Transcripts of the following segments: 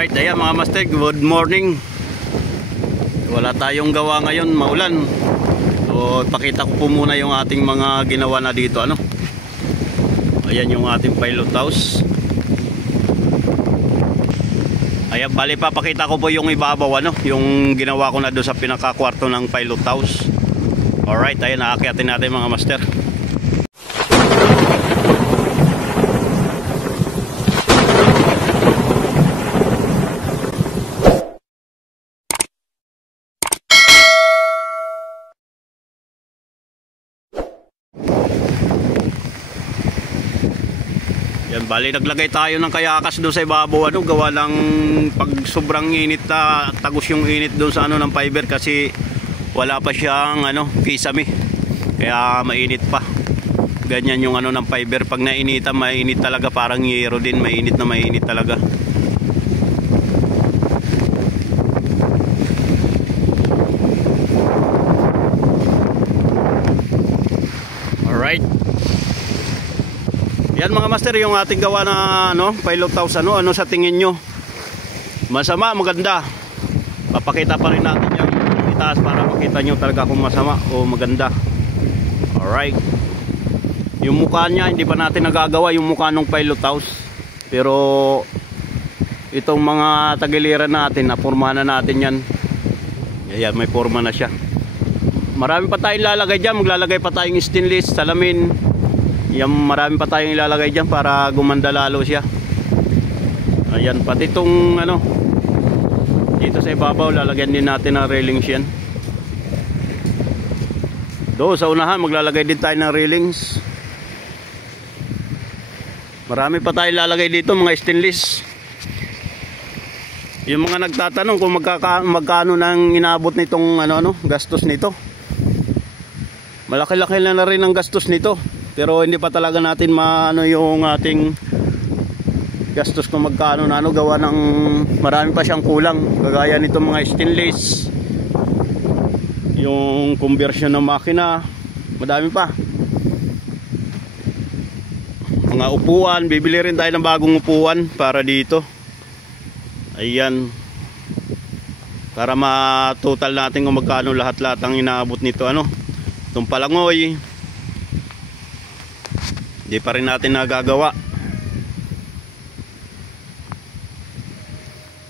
Alright, ayan mga master, good morning. Wala tayong gawa ngayon, maulan. So, ipakita ko po muna yung ating mga ginawa na dito, ano. Ayan yung ating pilot house. Ayan, bali papakita ko po yung ibabaw, ano, yung ginawa ko na doon sa pinakakwarto ng pilot house. Alright, ayan, aakyatin natin mga master. Yan, bali naglagay tayo ng kayakas doon sa ibabaw, ano, gawa ng pag sobrang init na tagos yung init doon sa ano ng fiber kasi wala pa siyang ano, kisame. Kaya mainit pa. Ganyan yung ano ng fiber, pag nainitan, mainit talaga, parang yero din, mainit na mainit talaga. Alright. Yan mga master, yung ating gawa na ano, pilot house, ano sa tingin nyo? Masama, maganda? Papakita pa rin natin yung itaas para makita nyo talaga kung masama o maganda. Alright. Yung mukha niya, hindi pa natin nagagawa yung mukha ng pilot house. Pero itong mga tagiliran natin, napurma na natin yan. Ayan, may forma na siya. Marami pa tayong lalagay dyan, maglalagay pa tayong stainless, salamin. Yan, marami pa tayong ilalagay dyan para gumanda lalo siya. Ayan, pati itong ano, dito sa ibabaw, lalagyan din natin ng railings yan. Doon sa unahan, maglalagay din tayo ng railings. Marami pa tayong lalagay dito, mga stainless. Yung mga nagtatanong kung magkano nang inabot nitong ano, gastos nito. Malaki-laki na rin ang gastos nito. Pero hindi pa talaga natin maano yung ating gastos kung magkano na ano, gawa ng marami pa siyang kulang. Kagaya nitong mga stainless, yung conversion ng makina, madami pa. Mga upuan, bibili rin tayo ng bagong upuan para dito. Ayan, para ma-total natin kung magkano lahat-lahat ang inaabot nito, ano. Itong palangoy, hindi pa rin natin nagagawa.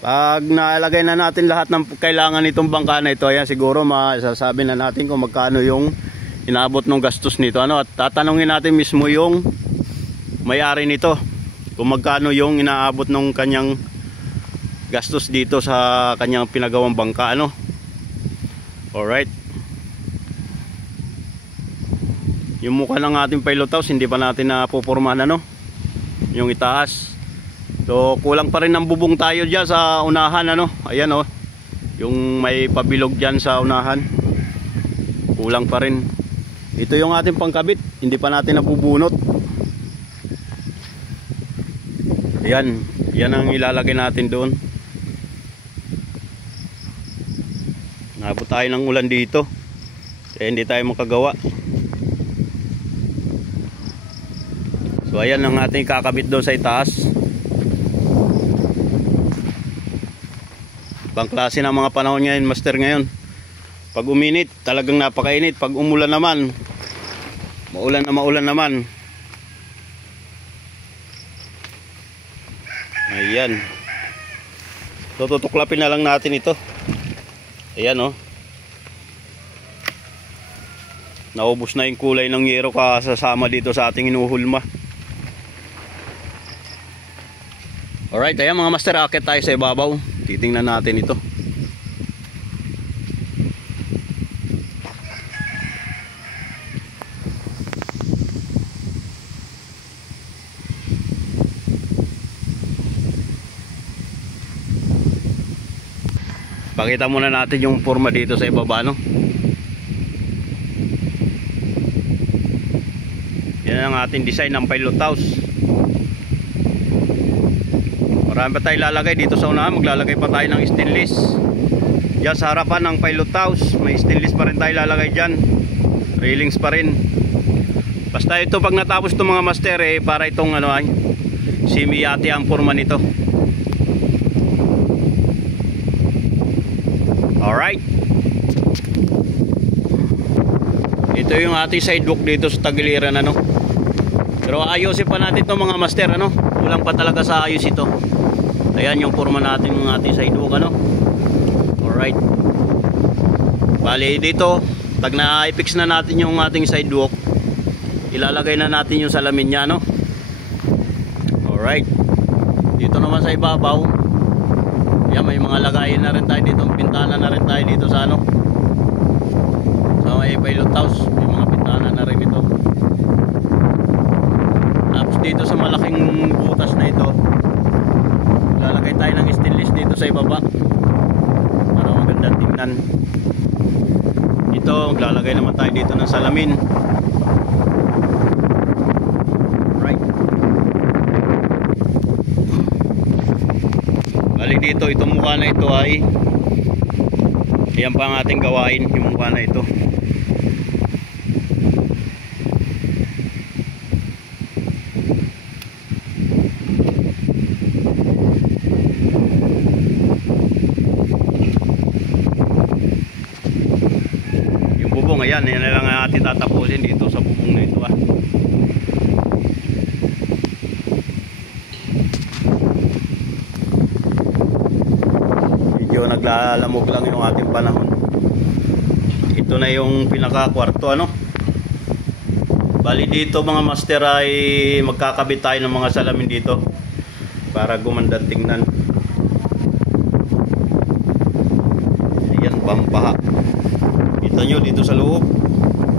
Pag nalagay na natin lahat ng kailangan nitong bangka na ito, ayan, siguro masasabi na natin kung magkano yung inabot ng gastos nito, ano. At tatanungin natin mismo yung may-ari nito kung magkano yung inaabot ng kanyang gastos dito sa kanyang pinagawang bangka, ano. Alright. Yung mukha ng ating pilot house, hindi pa natin napupurmahan, ano, yung itaas. So kulang pa rin ng bubong tayo dyan sa unahan, ano. Ayan, oh, yung may pabilog dyan sa unahan, kulang pa rin. Ito yung ating pangkabit, hindi pa natin nabubunot. Ayan, yan ang ilalagay natin doon. Nabot tayo ng ulan dito, kaya hindi tayo makagawa. So ayan ang ating kakabit doon sa itaas. Ibang klase ng mga panahon ngayon, master, ngayon. Pag uminit, talagang napakainit. Pag umulan naman, maulan na maulan naman. Ayan. So tutuklapin na lang natin ito. Ayan, oh. Naubos na yung kulay ng yero kasasama dito sa ating inuhulma. Alright, ayan mga master, akit tayo sa ibabaw. Titingnan natin ito. Pakita muna natin yung forma dito sa ibaba, no. Yan ang ating design ng pilot house. Marami pa tayo lalagay dito sa unahan, maglalagay pa tayo ng stainless. Diyan sa harapan ng pilot house, may stainless pa rin tayo lalagay dyan. Railings pa rin. Basta ito, pag natapos ito mga master, para itong ano, semi-yate ang forma nito. Alright. Ito yung ating sidewalk dito sa tagiliran, ano. Pero ayusin pa natin to mga master, ano. Kulang pa talaga sa ayos ito. Ayan yung forma natin ng ating sidewalk, ano. Alright. Bali dito, pag na-fix na natin yung ating sidewalk, ilalagay na natin yung salamin niya, no. Alright. Dito naman sa ibabaw, yan, may mga lagayin na rin tayo dito, pintana na rin tayo dito sa ano, sa may pilot house, may mga pintana na rin ito. Tapos dito sa malaking butas na ito, lalagay tayo ng stainless dito sa ibaba para maganda tingnan. Ito, maglalagay naman tayo dito ng salamin. Right. Bali dito, itong mukha na ito ay yan pa ang ating gawain, yung mukha na ito. Ayan, yan na lang natin tatapusin dito sa bubong na ito, Medyo naglalamog lang yung ating panahon. Ito na yung pinaka kwarto, ano. Bali dito mga master ay magkakabit tayo ng mga salamin dito para gumanda tingnan. Ayan, bampaha. Kita nyo dito sa loob,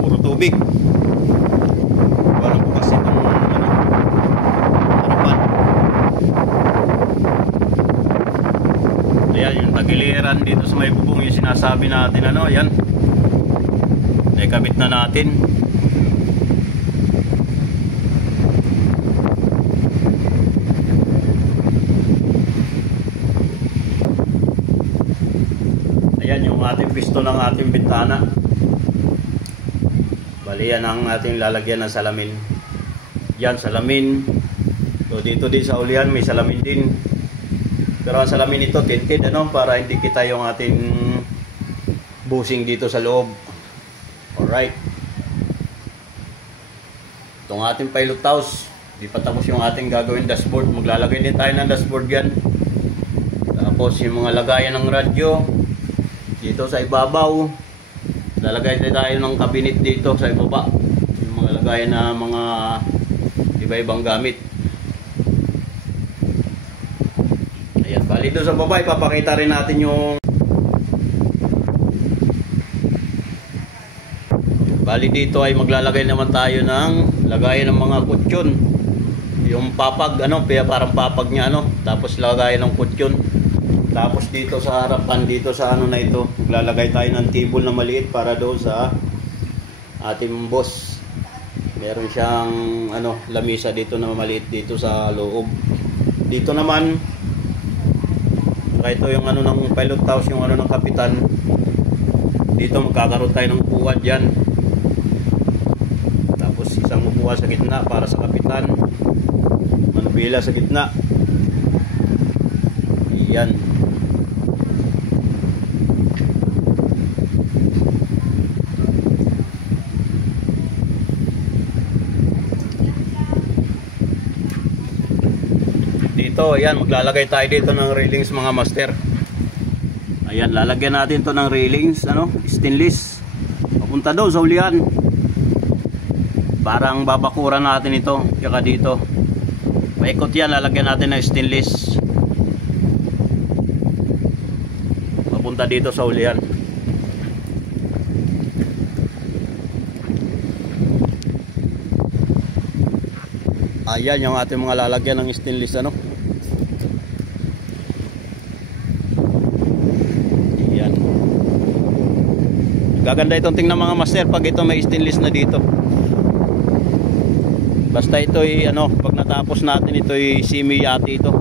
puro tubig. Walang bukas itong harapan. Ayan yung tagiliran dito sa may bubong, yung sinasabi natin, ano. Ayan, nakabit na natin. Ayan yung ating piston ng ating bintana. Bali yan ang ating lalagyan ng salamin. Yan, salamin. So dito din sa ulihan may salamin din. Pero ang salamin ito tinted, ano, para hindi kita yung ating busing dito sa loob. Alright. Itong ating pilot house, di pa tapos yung ating gagawin dashboard. Maglalagay din tayo ng dashboard yan. Tapos yung mga lagayan ng radyo dito sa ibabaw, lalagay tayo ng cabinet dito sa ibaba, yung mga lagayan na mga iba-ibang gamit. Ayan, bali doon sa baba ipapakita rin natin yung bali dito ay maglalagay naman tayo ng lagayan ng mga kutsyon, yung papag, ano, parang papag niya, ano, tapos lagayan ng kutsyon. Tapos dito sa harapan, dito sa ano na ito, maglalagay tayo ng table na maliit para doon sa ating boss. Meron siyang ano, lamisa dito na maliit dito sa loob. Dito naman, ito yung ano ng pilot house, yung ano ng kapitan. Dito magkakaroon tayo ng upuan dyan. Tapos isang upuan sa gitna para sa kapitan. Manubila sa gitna. Yan. Dito, ayan, maglalagay tayo dito ng railings mga master. Ayan, lalagyan natin to ng railings, ano, stainless. Papunta daw sa ulian. Parang babakuran natin ito, kaya dito. Paikot yan, lalagyan natin ng stainless. Papunta dito sa ulian. Ayan yung ating mga lalagyan ng stainless, ano. Ayan. Gaganda itong tingnan mga master pag ito may stainless na dito. Basta ito ay ano, pag natapos natin ito ay semi-yati ito.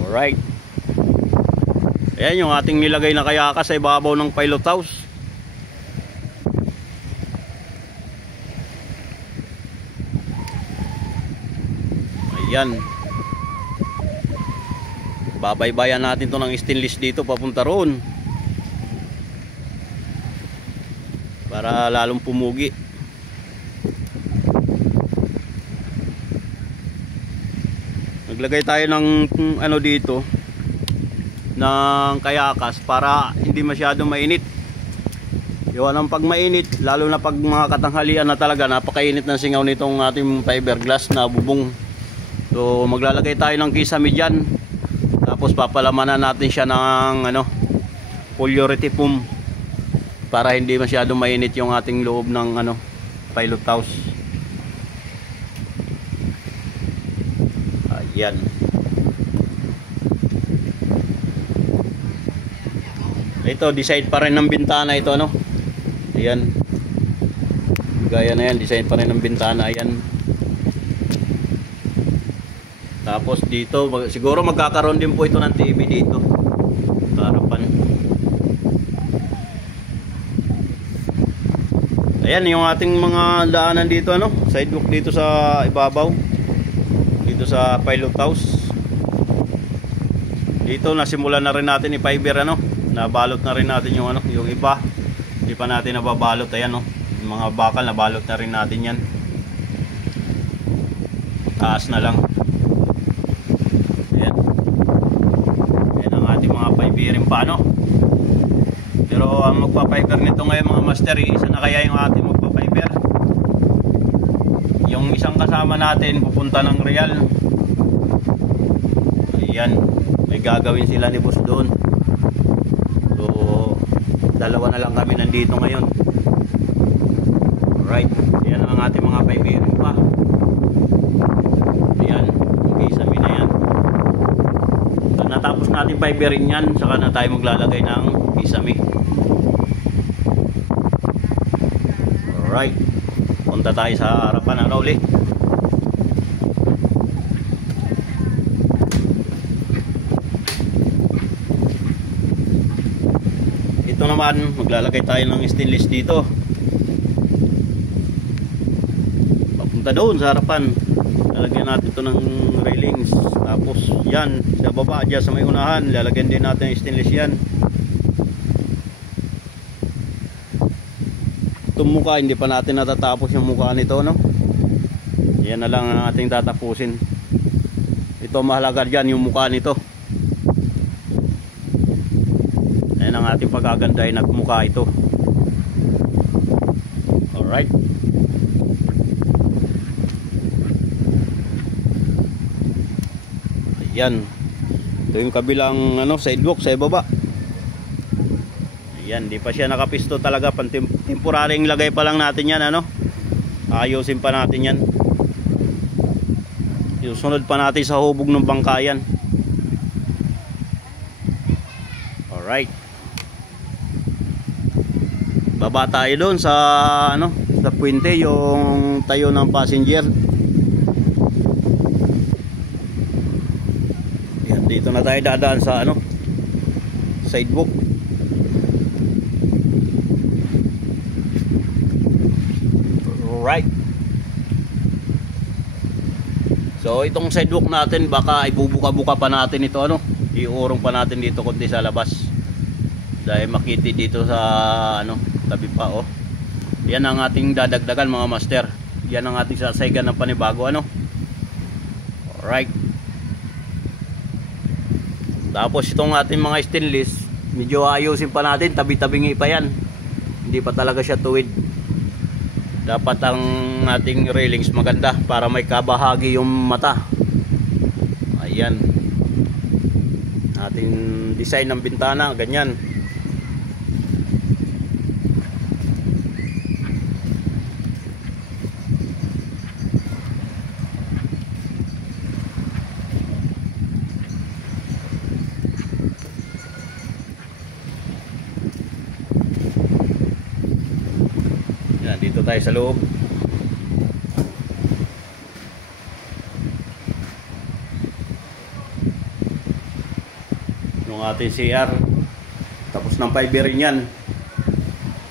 Alright. Ayan yung ating nilagay na kayaka sa ibabaw ng pilot house. Ayan. Babaybayan natin to ng stainless dito papunta roon para lalong pumugi. Naglagay tayo ng ano dito ng kayakas para hindi masyadong mainit. Iwan ang pag mainit, lalo na pag mga katanghalian na talaga, napakainit ng singaw nitong ating fiberglass na bubong. So maglalagay tayo ng kisame dyan, tapos papalamanan natin siya ng ano, polyurethane para hindi masyadong mainit yung ating loob ng ano, pilot house. Ayan. Ito, design pa rin ng bintana ito, ano? Ayan. Gaya na yan, design pa rin ng bintana. Ayan. Tapos dito, siguro magkakaroon din po ito ng TV dito sa harapan. Ayan, yung ating mga daanan dito, ano? Sidewalk dito sa ibabaw. Dito sa pilot house. Dito nasimulan na rin natin i-fiber, ano? Nabalot na rin natin yung ano, yung iba. Hindi pa natin nababalot. Ayan, no? Yung mga bakal nabalot na rin natin yan. Taas na lang. Ayan. Ayan ang ating mga fiberin pa, no? Pero ang magpa-fiber nito ngayon mga master, isa na kaya yung ating magpa-fiber. Yung isang kasama natin pupunta ng Real. Ayan, may gagawin sila ni boss doon. So dalawa na lang kami nandito ngayon. Alright, yan ang ating mga fiberin pa. Ayan, kisame na yan. So natapos natin fiberin yan, saka na tayo maglalagay ng kisame. Alright, punta tayo sa harapan. Ano ulit? Ito naman, maglalagay tayo ng stainless dito. Papunta doon sa harapan. Lalagyan natin ito ng railings. Tapos yan, sa baba, dyan sa may unahan, lalagyan din natin ng stainless yan. Itong mukha, hindi pa natin natatapos yung mukha nito, no? Yan na lang ang ating tatapusin. Ito mahalaga dyan, yung mukha nito. Yan ang ating pagagandahin at mukha ito. Alright. Ayan. Ito yung kabilang ano, sidewalk sa ibaba. Ayan, di pa siya nakapisto talaga. Temporaryong lagay pa lang natin yan, ano? Ayusin pa natin yan. Susunod pa natin sa hubog ng bangkayan. Alright. Baba tayo doon sa ano, sa puwente, yung tayo ng passenger. Ayan, dito na tayo dadaan sa ano, sidewalk. Alright. So itong sidewalk natin, baka ibubuka-buka pa natin ito, ano, iurong pa natin dito konti sa labas. Dahil makiti dito sa ano, tabi pa, oh. Yan ang ating dadagdagan mga master. Yan ang ating sasaygan ng panibago, ano. Alright. Tapos itong ating mga stainless, medyo ayusin pa natin, tabi-tabingi pa yan. Hindi pa talaga siya tuwid. Dapat ang ating railings maganda para may kabahagi yung mata. Ayan. Ating design ng bintana, ganyan. Dito tayo sa loob. Yung ating CR. Tapos ng fiberin yan.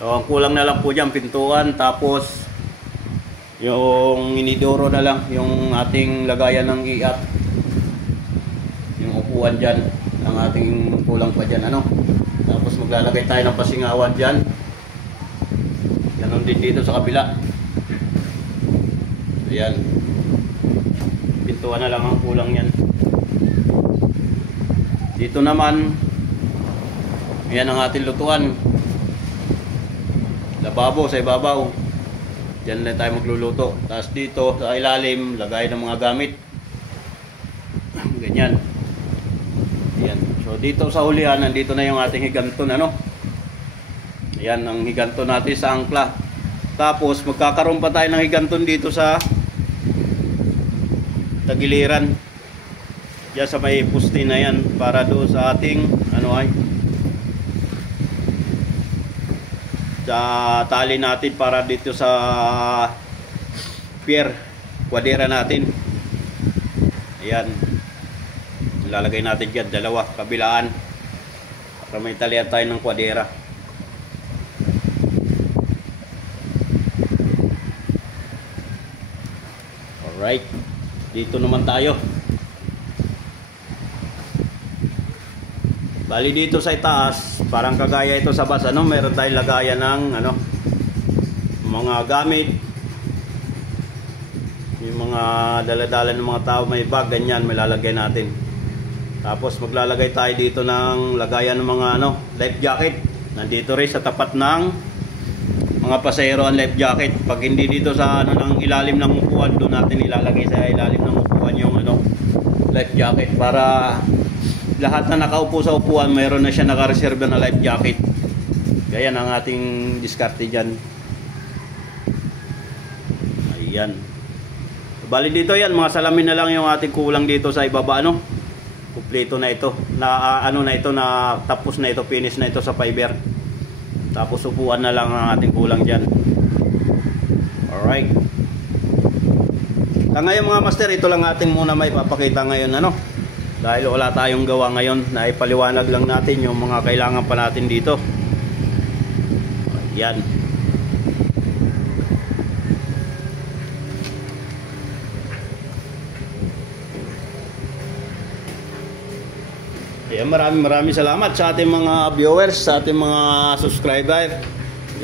So ang kulang na lang po dyan, pintuan. Tapos yung inidoro na lang, yung ating lagayan ng iat. yung upuan dyan ang ating kulang pa dyan, ano. Tapos maglalagay tayo ng pasingawan dyan. Ganon din dito sa kabila. Ayan, pintuan na lang ang kulang yan. Dito naman, yan ang ating lutuan. Lababo sa ibabaw, dyan na tayo magluluto. Tapos dito sa ilalim, lagay ng mga gamit. Ganyan. Ayan. So dito sa hulihan, nandito na yung ating higanton, ano. Ayan ang higanton natin sa angkla. Tapos magkakaroon pa tayo ng higanton dito sa tagiliran. Diyan sa may puste na yan, para doon sa ating ano ay sa tali natin, para dito sa pier, kwadera natin. Ayan, ilalagay natin dyan, dalawa, kabilaan, para may talian tayo ng kwadera. Alright, dito naman tayo. Bali dito sa itaas, parang kagaya ito sa bus, ano, meron tayong lagayan ng ano, mga gamit, yung mga daladala ng mga tao, may bag, ganyan, may lalagay natin. Tapos maglalagay tayo dito ng lagayan ng mga ano, life jacket. Nandito rin sa tapat ng mga pasahero ang life jacket. Pag hindi dito sa ano, ng ilalim ng upuan, doon natin ilalagay sa ilalim ng upuan yung ano, life jacket, para lahat na nakaupo sa upuan, mayroon na siya nakareserba na life jacket. Ganyan ang ating diskarte dyan. Ayan. Bali dito yan, mga salamin na lang yung ating kulang dito sa ibaba, ano. Kumpleto na ito. Na ano na ito, na tapos na ito, finish na ito sa fiber. Tapos upuan na lang ang ating kulang dyan. Alright. Ngayon mga master, ito lang ating muna may papakita ngayon, ano. Dahil wala tayong gawa ngayon, na ipaliwanag lang natin yung mga kailangan pa natin dito. Ayan. Ayan, maraming salamat sa ating mga viewers, sa ating mga subscriber.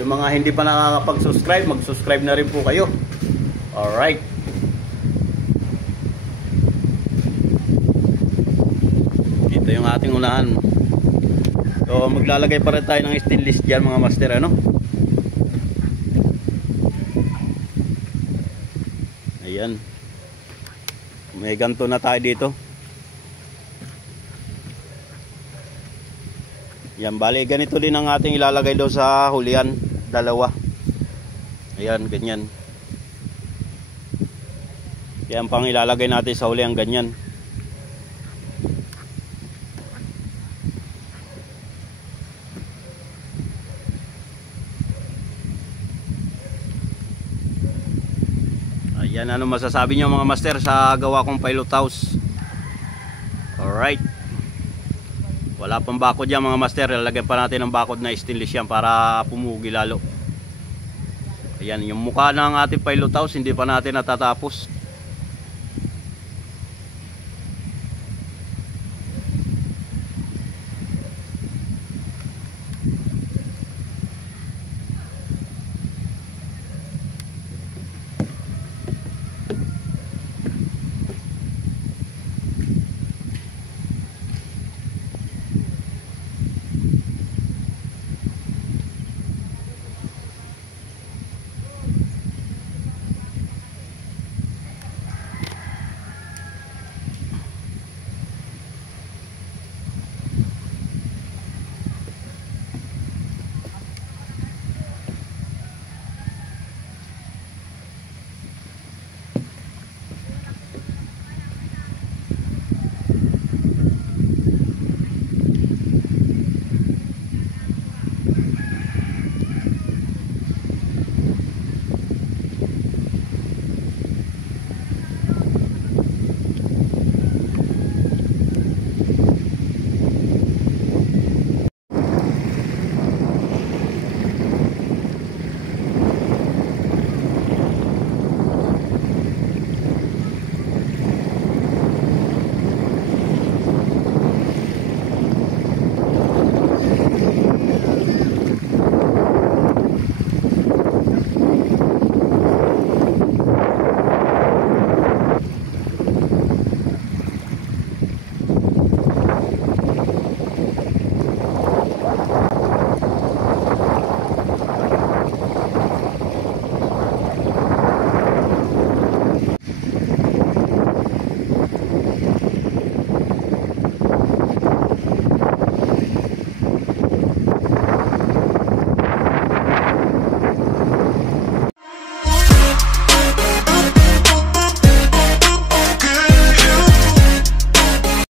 Yung mga hindi pa nakakapag-subscribe, mag-subscribe na rin po kayo. Alright. Ito yung ating unahan. So maglalagay pa rin tayo ng stainless dyan mga master, ano. Ayan, may ganto na tayo dito. Yan, bali ganito din ang ating ilalagay doon sa hulihan, dalawa. Ayan, ganyan. Yan pang ilalagay natin sa hulihan, ganyan. Ayan, ano masasabi nyo mga master sa gawa kong pilot house? Alright. Wala pang bakod yan mga master. Lalagyan pa natin ng bakod na stainless yan para pumugi lalo. Ayan, yung mukha ng ating pilot house hindi pa natin natatapos.